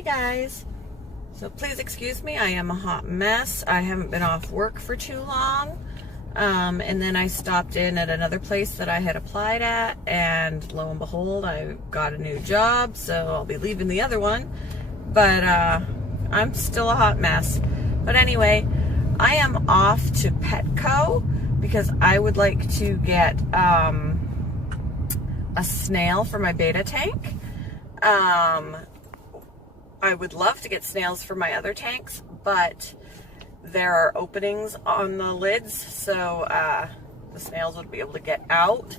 Hey guys, so please excuse me, I am a hot mess. I haven't been off work for too long, and then I stopped in at another place that I had applied at, and lo and behold, I got a new job, so I'll be leaving the other one, but I'm still a hot mess. But anyway, I am off to Petco because I would like to get a snail for my beta tank. I would love to get snails for my other tanks, but there are openings on the lids, so the snails would be able to get out.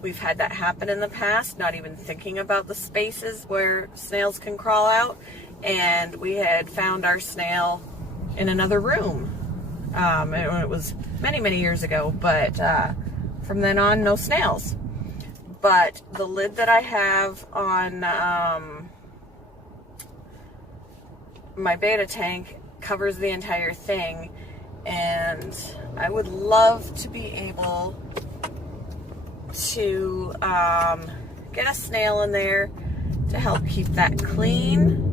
We've had that happen in the past, not even thinking about the spaces where snails can crawl out, and we had found our snail in another room. It was many, many years ago, but from then on, no snails. But the lid that I have on my beta tank covers the entire thing, and I would love to be able to get a snail in there to help keep that clean.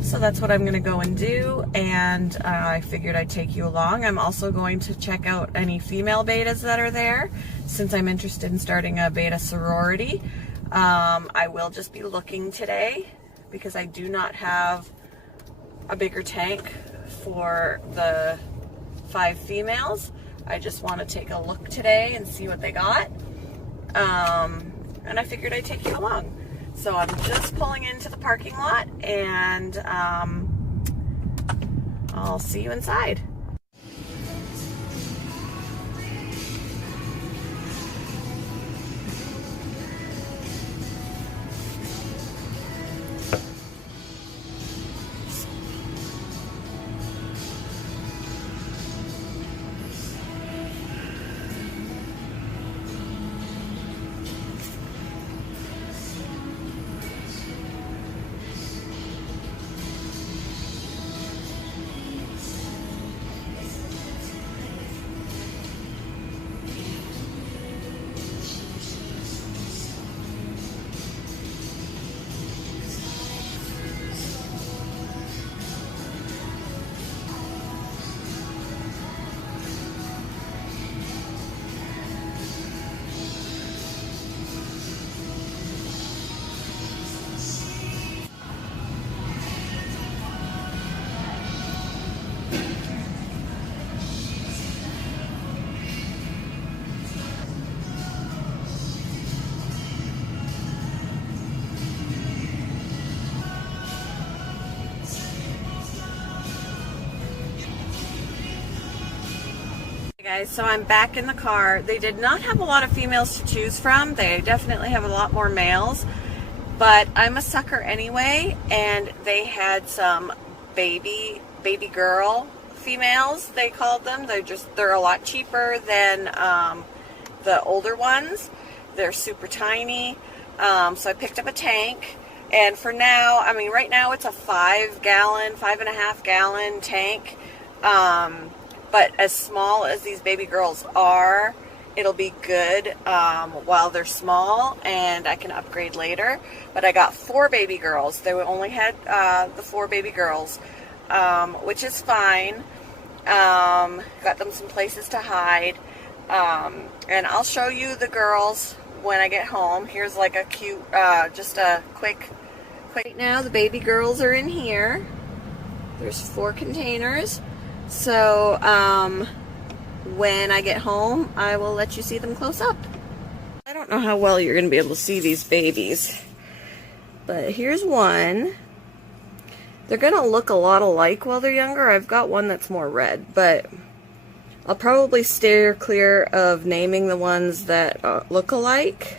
So that's what I'm going to go and do, and I figured I'd take you along. I'm also going to check out any female betas that are there, since I'm interested in starting a beta sorority. I will just be looking today because I do not have a bigger tank for the 5 females. I just want to take a look today and see what they got. And I figured I'd take you along. So I'm just pulling into the parking lot, and I'll see you inside. Guys, so I'm back in the car. They did not have a lot of females to choose from. They definitely have a lot more males, but I'm a sucker anyway, and they had some baby girl females, they called them. They're a lot cheaper than the older ones. They're super tiny. So I picked up a tank, and for now, I mean, right now it's a 5.5 gallon tank. But as small as these baby girls are, it'll be good while they're small, and I can upgrade later. But I got 4 baby girls. They only had the 4 baby girls, which is fine. Got them some places to hide. And I'll show you the girls when I get home. Here's like a cute, just a quick. Right now the baby girls are in here. There's 4 containers. So, when I get home, I will let you see them close up. I don't know how well you're going to be able to see these babies, but here's one. They're going to look a lot alike while they're younger. I've got one that's more red, but I'll probably steer clear of naming the ones that look alike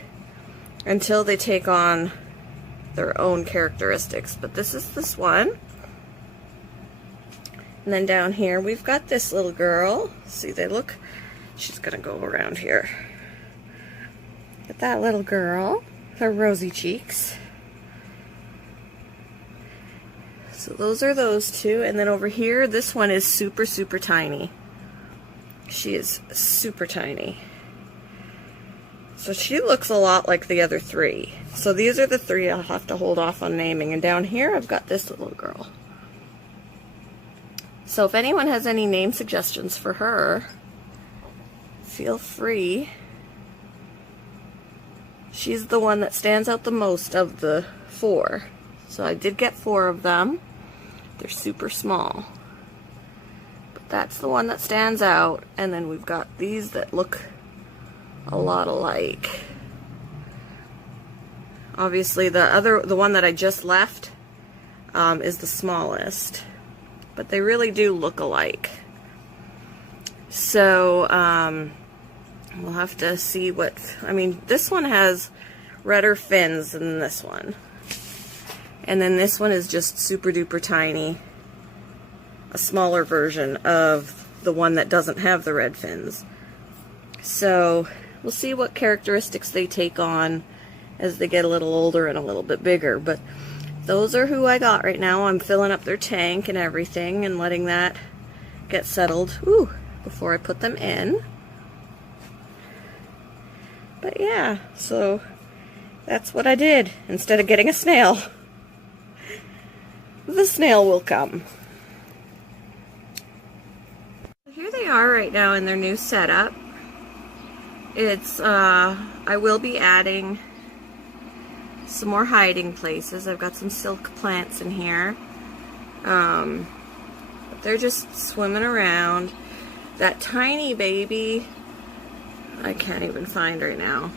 until they take on their own characteristics. But this is this one. And then down here, we've got this little girl. See, she's gonna go around here. Get that little girl, her rosy cheeks. So those are those 2. And then over here, this one is super, super tiny. She is super tiny. So she looks a lot like the other three. So these are the three I'll have to hold off on naming. And down here I've got this little girl. So if anyone has any name suggestions for her, feel free. She's the one that stands out the most of the 4. So I did get 4 of them. They're super small. But that's the one that stands out. And then we've got these that look a lot alike. Obviously the one that I just left is the smallest. But they really do look alike. So we'll have to see what, I mean, this one has redder fins than this one. And then this one is just super duper tiny. A smaller version of the one that doesn't have the red fins. So we'll see what characteristics they take on as they get a little older and a little bit bigger. But those are who I got right now. I'm filling up their tank and everything and letting that get settled before I put them in. But yeah, so that's what I did. Instead of getting a snail, the snail will come. Here they are right now in their new setup. It's, I will be adding some more hiding places. I've got some silk plants in here. But they're just swimming around. That tiny baby, I can't even find right now.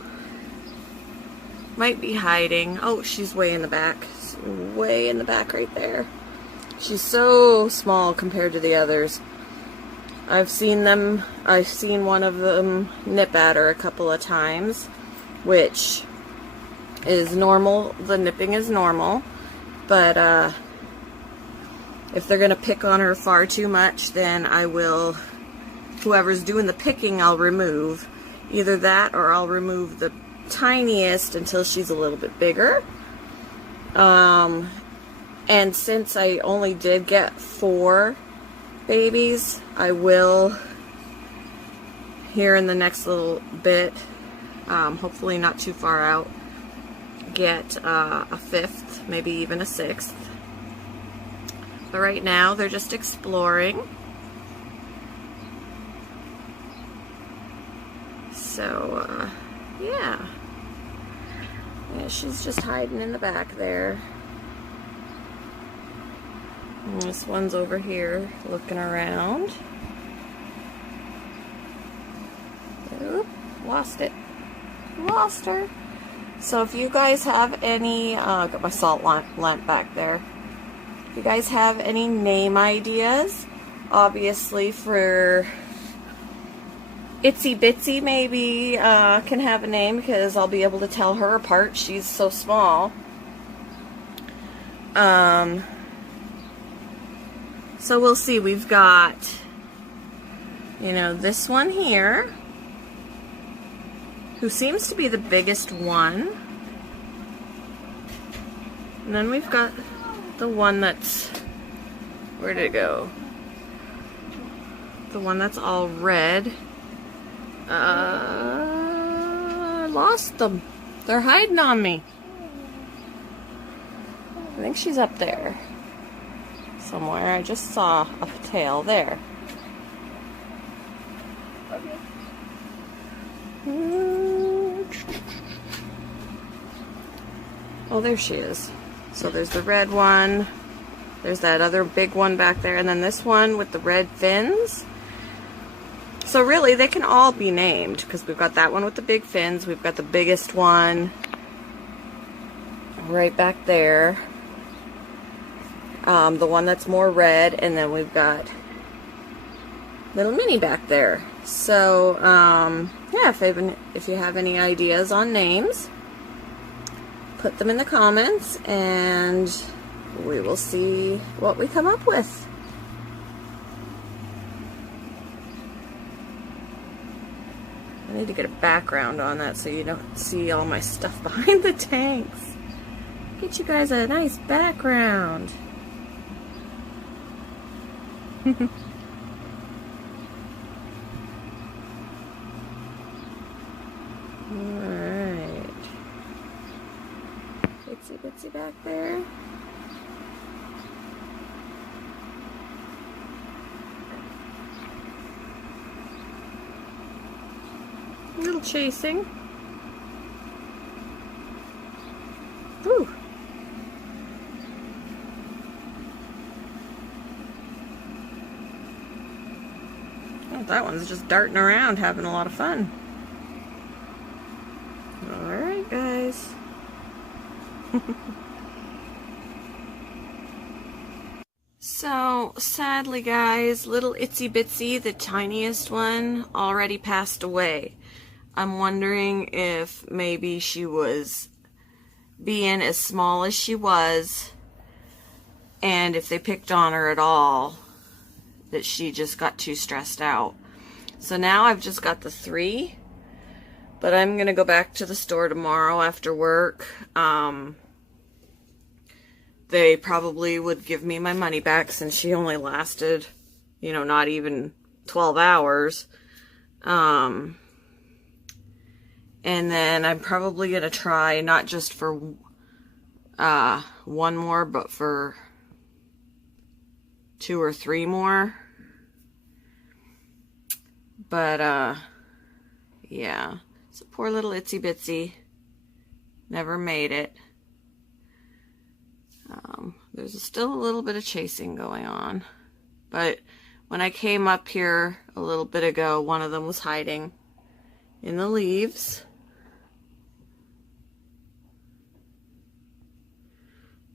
Might be hiding. Oh, she's way in the back. Way in the back right there. She's so small compared to the others. I've seen one of them nip at her a couple of times, which is normal. The nipping is normal, but if they're gonna pick on her far too much, then I will, whoever's doing the picking, I'll remove. Either that or I'll remove the tiniest until she's a little bit bigger. And since I only did get 4 babies, I will, here in the next little bit, hopefully not too far out, get a 5th, maybe even a 6th. But right now they're just exploring. So yeah, she's just hiding in the back there. And this one's over here looking around. Oop, lost it. Lost her. So if you guys have any, got my salt lamp back there. If you guys have any name ideas, obviously for Itsy Bitsy maybe can have a name, because I'll be able to tell her apart. She's so small. So we'll see. We've got, you know, this one here, who seems to be the biggest one. And then we've got the one that's, where did it go? The one that's all red. I lost them. They're hiding on me. I think she's up there somewhere. I just saw a tail there. Oh, there she is. So there's the red one. There's that other big one back there. And then this one with the red fins. So really, they can all be named, because we've got that one with the big fins. We've got the biggest one right back there. The one that's more red, and then we've got little Minnie back there. So, yeah, if you have any ideas on names, put them in the comments, and we will see what we come up with. I need to get a background on that so you don't see all my stuff behind the tanks. Get you guys a nice background. Alright. Itsy Bitsy back there. A little chasing. Whew. Oh, that one's just darting around, having a lot of fun. Alright, guys. So, sadly, guys, little Itsy Bitsy, the tiniest one, already passed away. I'm wondering if maybe she was being as small as she was, and if they picked on her at all, that she just got too stressed out. So now I've just got the 3, but I'm gonna go back to the store tomorrow after work. They probably would give me my money back since she only lasted, you know, not even 12 hours. And then I'm probably gonna try not just for one more, but for 2 or 3 more. But yeah, so poor little Itsy Bitsy never made it. There's still a little bit of chasing going on, but when I came up here a little bit ago, one of them was hiding in the leaves.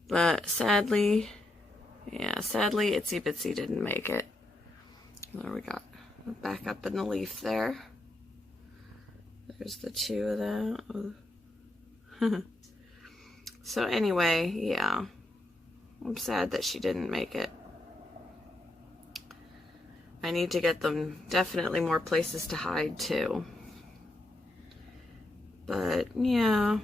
But sadly, sadly, Itsy Bitsy didn't make it. There we got back up in the leaf there. There's the 2 of that. So anyway, yeah, I'm sad that she didn't make it. I need to get them definitely more places to hide too. But yeah.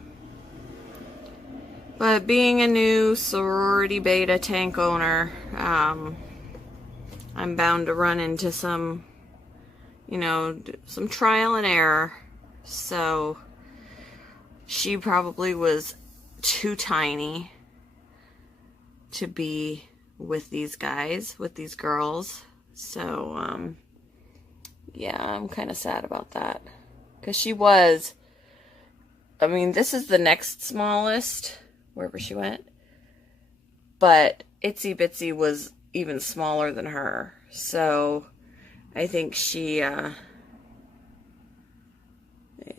But being a new sorority beta tank owner, I'm bound to run into some, you know, some trial and error. So she probably was too tiny to be with these guys, with these girls. So, yeah, I'm kind of sad about that. Because she was, I mean, this is the next smallest, wherever she went. But Itsy Bitsy was even smaller than her. So, I think she,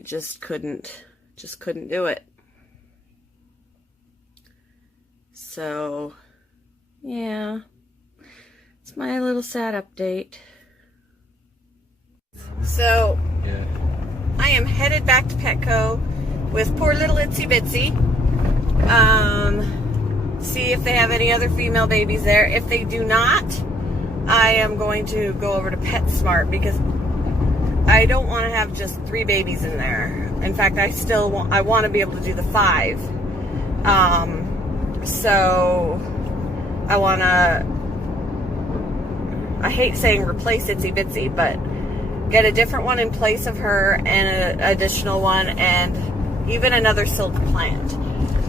just couldn't do it. So, yeah, it's my little sad update. So, I am headed back to Petco with poor little Itsy Bitsy. See if they have any other female babies there. If they do not, I am going to go over to Petsmart because I don't want to have just 3 babies in there. In fact, I want to be able to do the 5. So I hate saying replace Itsy Bitsy, but get a different one in place of her and an additional one and even another silk plant.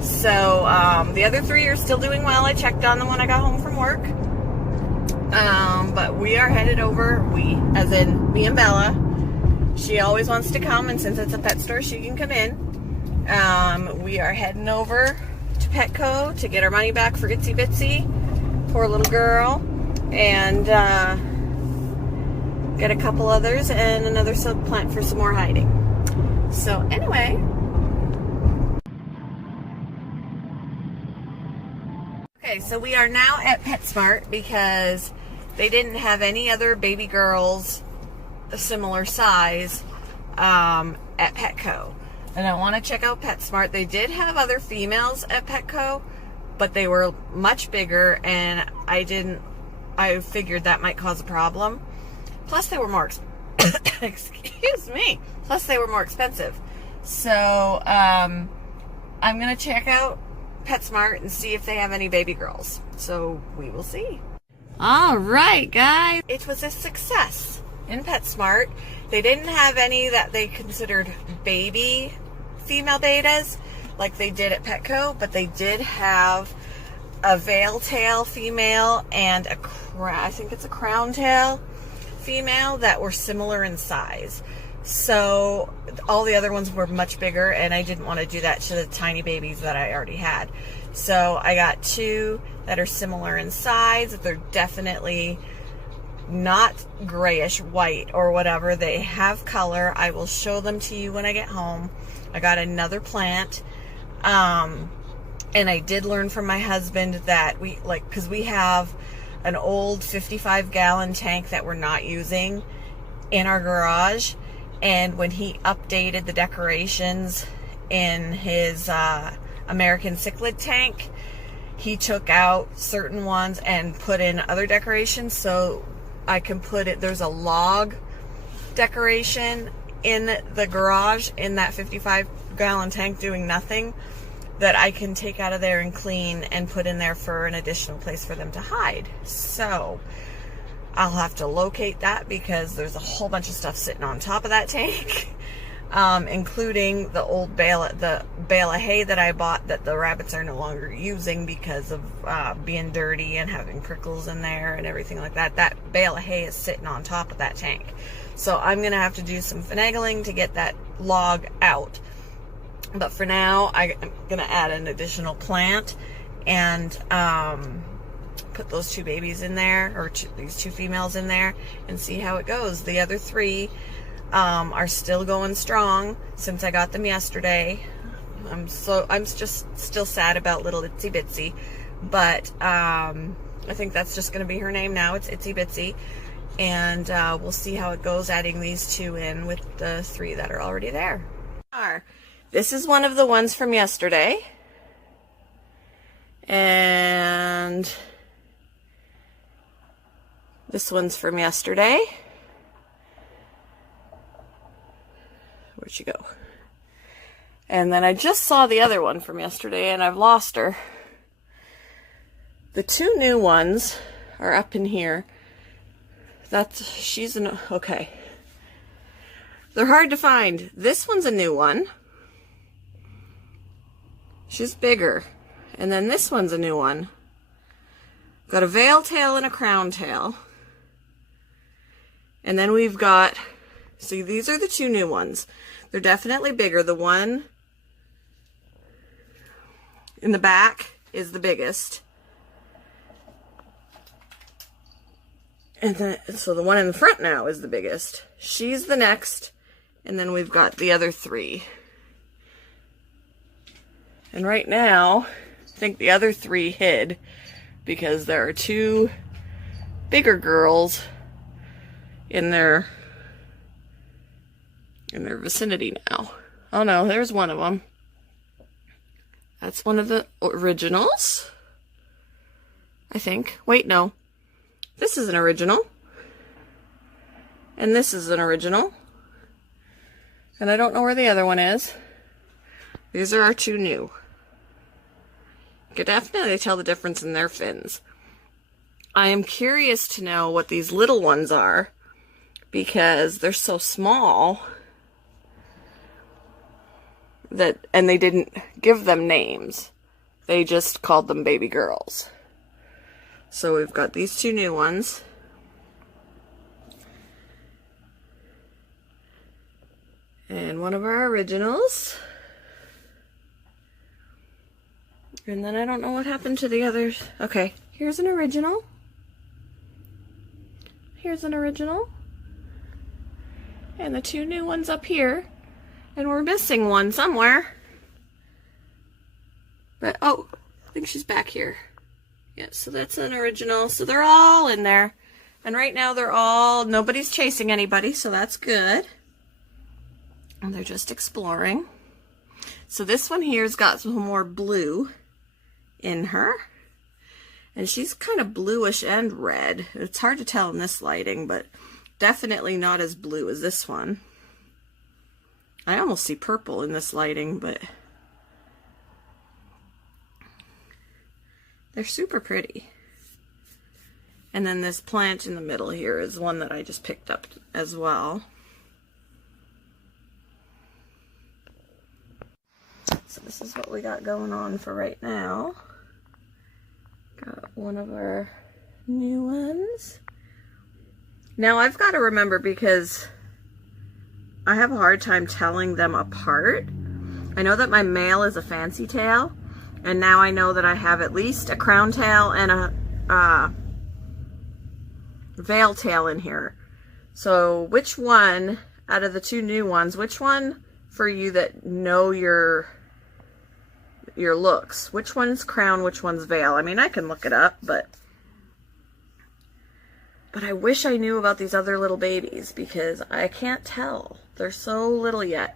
So the other 3 are still doing well. I checked on them when I got home from work. But we are headed over, as in me and Bella. She always wants to come, and since it's a pet store, she can come in. We are heading over to Petco to get our money back for Itsy Bitsy, poor little girl, and get a couple others and another silk plant for some more hiding. So anyway, okay, so we are now at Petsmart because they didn't have any other baby girls a similar size at Petco. And I want to check out Petsmart. They did have other females at Petco, but they were much bigger, and I figured that might cause a problem. Plus they were more excuse me. Plus they were more expensive. So I'm gonna check out Petsmart and see if they have any baby girls. So we will see. Alright guys, it was a success in Petsmart. They didn't have any that they considered baby female betas, like they did at Petco, but they did have a veil tail female and I think it's a crown tail female that were similar in size. So all the other ones were much bigger, and I didn't want to do that to the tiny babies that I already had. So I got two that are similar in size. They're definitely not grayish white or whatever. They have color. I will show them to you when I get home. I got another plant. And I did learn from my husband that because we have an old 55-gallon tank that we're not using in our garage. And when he updated the decorations in his American cichlid tank, he took out certain ones and put in other decorations. So I can put it, there's a log decoration in the garage in that 55-gallon tank doing nothing, that I can take out of there and clean and put in there for an additional place for them to hide. So I'll have to locate that because there's a whole bunch of stuff sitting on top of that tank, including the old bale of hay that I bought that the rabbits are no longer using because of being dirty and having prickles in there and everything like that. That bale of hay is sitting on top of that tank. So I'm going to have to do some finagling to get that log out. But for now, I'm going to add an additional plant and put those two babies in there, or these two females in there, and see how it goes. The other three are still going strong since I got them yesterday. I'm just still sad about little Itsy Bitsy, but I think that's just going to be her name now. It's Itsy Bitsy, and we'll see how it goes adding these two in with the three that are already there. This is one of the ones from yesterday, and this one's from yesterday. Where'd she go? And then I just saw the other one from yesterday, and I've lost her. The two new ones are up in here. Okay. They're hard to find. This one's a new one. She's bigger. And then this one's a new one. Got a veil tail and a crown tail. And then we've got, see, these are the two new ones. They're definitely bigger. The one in the back is the biggest. And then, so the one in the front now is the biggest. She's the next. And then we've got the other three. And right now, I think the other three hid because there are two bigger girls in their vicinity now. Oh no, there's one of them. That's one of the originals, I think. Wait, no. This is an original. And this is an original. And I don't know where the other one is. These are our two new. You can definitely tell the difference in their fins. I am curious to know what these little ones are because they're so small and they didn't give them names. They just called them baby girls. So we've got these two new ones. And one of our originals. And then I don't know what happened to the others. Okay, here's an original. Here's an original. And the two new ones up here. And we're missing one somewhere. But, oh, I think she's back here. Yeah, so that's an original. So they're all in there. And right now nobody's chasing anybody, so that's good. And they're just exploring. So this one here's got some more blue in her. And she's kind of bluish and red. It's hard to tell in this lighting, but definitely not as blue as this one. I almost see purple in this lighting, but they're super pretty. And then this plant in the middle here is one that I just picked up as well. So this is what we got going on for right now. Got one of our new ones. Now I've got to remember, because I have a hard time telling them apart. I know that my male is a fancy tail, and now I know that I have at least a crown tail and a veil tail in here. So which one out of the two new ones, which one for you that know your looks, which one's crown, which one's veil? I mean, I can look it up, but I wish I knew about these other little babies, because I can't tell. They're so little yet.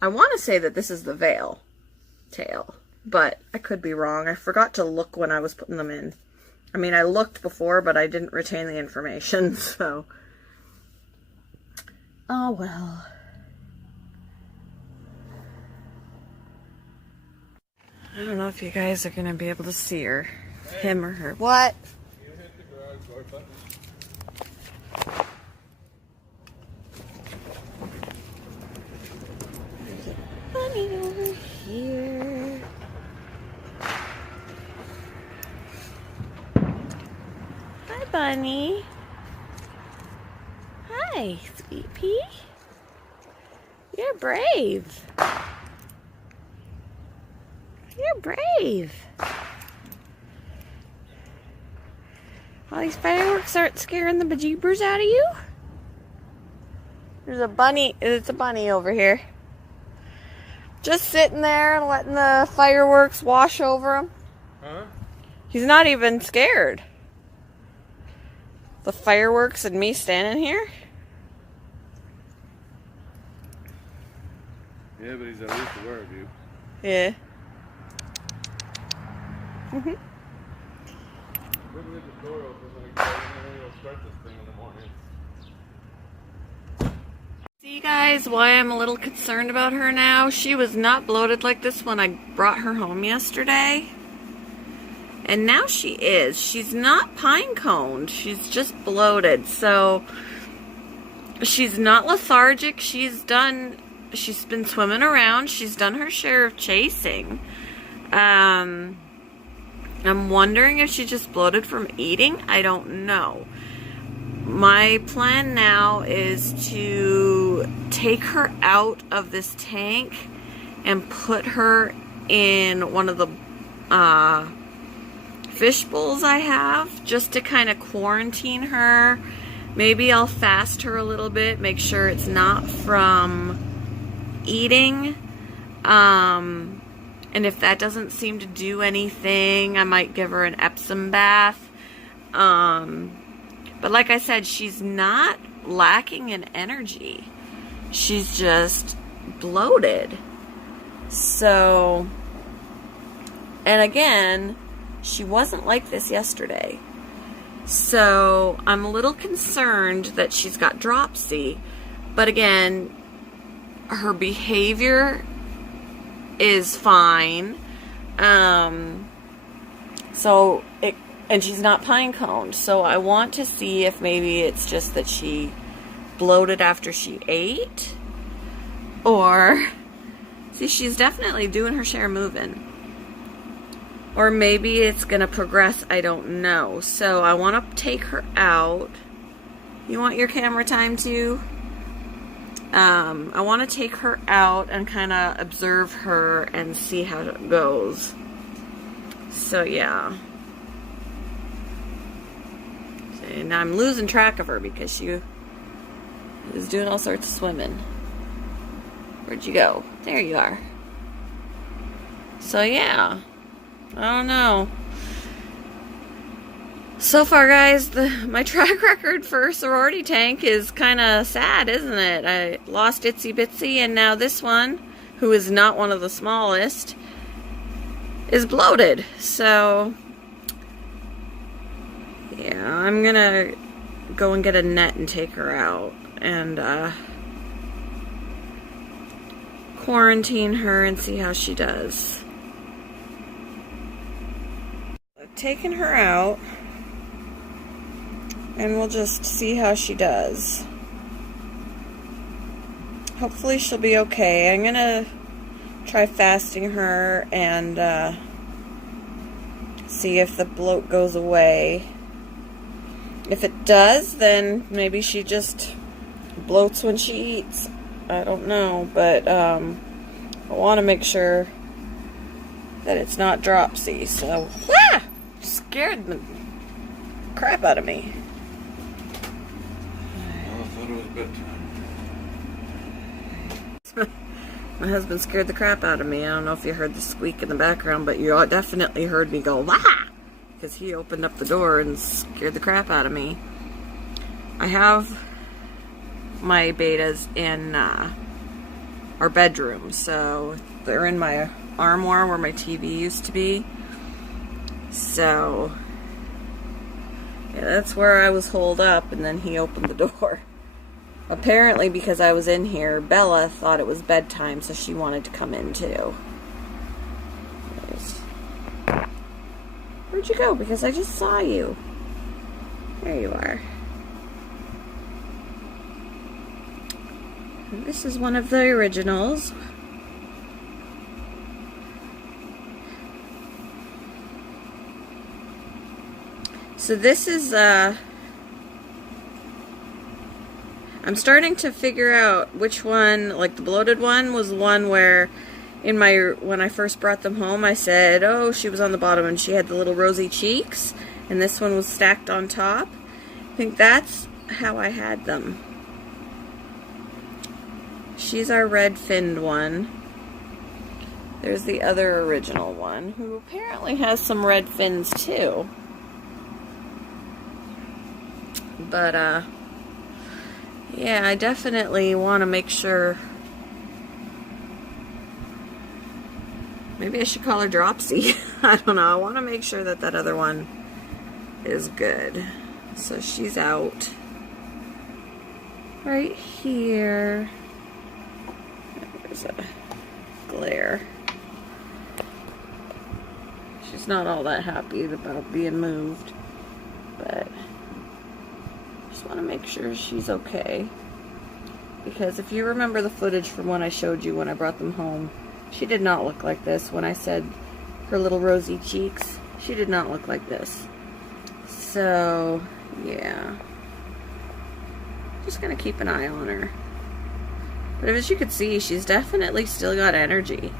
I want to say that this is the veil tail, but I could be wrong. I forgot to look when I was putting them in. I mean, I looked before, but I didn't retain the information, so. Oh, well. I don't know if you guys are going to be able to see her. Hey. Him or her. What? You hit the garage door button. There's a bunny over here. Hi, bunny. Hi, sweet pea. You're brave. You're brave. All these fireworks aren't scaring the bejeebers out of you? There's a bunny. It's a bunny over here. Just sitting there and letting the fireworks wash over him. Huh? He's not even scared. The fireworks and me standing here? Yeah, but he's at least aware of you. Yeah. We'll leave the door open when it goes, and then we'll start this thing in the morning. See, guys, why I'm a little concerned about her now? She was not bloated like this when I brought her home yesterday. And now she is. She's not pine coned. She's just bloated. So she's not lethargic. She's been swimming around. She's done her share of chasing. I'm wondering if she just bloated from eating. I don't know. My plan now is to take her out of this tank and put her in one of the fish bowls I have, just to kind of quarantine her. Maybe I'll fast her a little bit, make sure it's not from eating. And if that doesn't seem to do anything, I might give her an Epsom bath. But like I said, she's not lacking in energy. She's just bloated. So, and again, she wasn't like this yesterday. So I'm a little concerned that she's got dropsy. But again, her behavior is fine. And she's not pine coned. So I want to see if maybe it's just that she bloated after she ate. Or, see, she's definitely doing her share moving. Or maybe it's going to progress, I don't know. So I want to take her out. You want your camera time too? I want to take her out and kind of observe her and see how it goes. So yeah. And I'm losing track of her because she is doing all sorts of swimming. Where'd you go? There you are. So yeah. I don't know. So far, guys, my track record for sorority tank is kind of sad, isn't it? I lost Itsy Bitsy, and now this one, who is not one of the smallest, is bloated. So, yeah, I'm gonna go and get a net and take her out and quarantine her and see how she does. I've taken her out. And we'll just see how she does. Hopefully she'll be okay. I'm gonna try fasting her and see if the bloat goes away. If it does, then maybe she just bloats when she eats. I don't know, but I want to make sure that it's not dropsy. So, scared the crap out of me. Well, I thought it was bedtime. My husband scared the crap out of me. I don't know if you heard the squeak in the background, but you definitely heard me go, "Wah!" Because he opened up the door and scared the crap out of me. I have my betas in our bedroom, so they're in my armoire where my TV used to be. So, yeah, that's where I was holed up, and then he opened the door. Apparently, because I was in here, Bella thought it was bedtime, so she wanted to come in too. Anyways. Where'd you go? Because I just saw you. There you are. And this is one of the originals. So this is, I'm starting to figure out which one, like the bloated one was one where when I first brought them home, I said, oh, she was on the bottom and she had the little rosy cheeks, and this one was stacked on top. I think that's how I had them. She's our red-finned one. There's the other original one, who apparently has some red fins too. But, yeah, I definitely want to make sure. Maybe I should call her Dropsy. I don't know. I want to make sure that that other one is good. So she's out right here. There's a glare. She's not all that happy about being moved, but just want to make sure she's okay. Because if you remember the footage from when I showed you when I brought them home, she did not look like this. When I said her little rosy cheeks, she did not look like this. So, yeah. Just gonna keep an eye on her. But as you can see, she's definitely still got energy.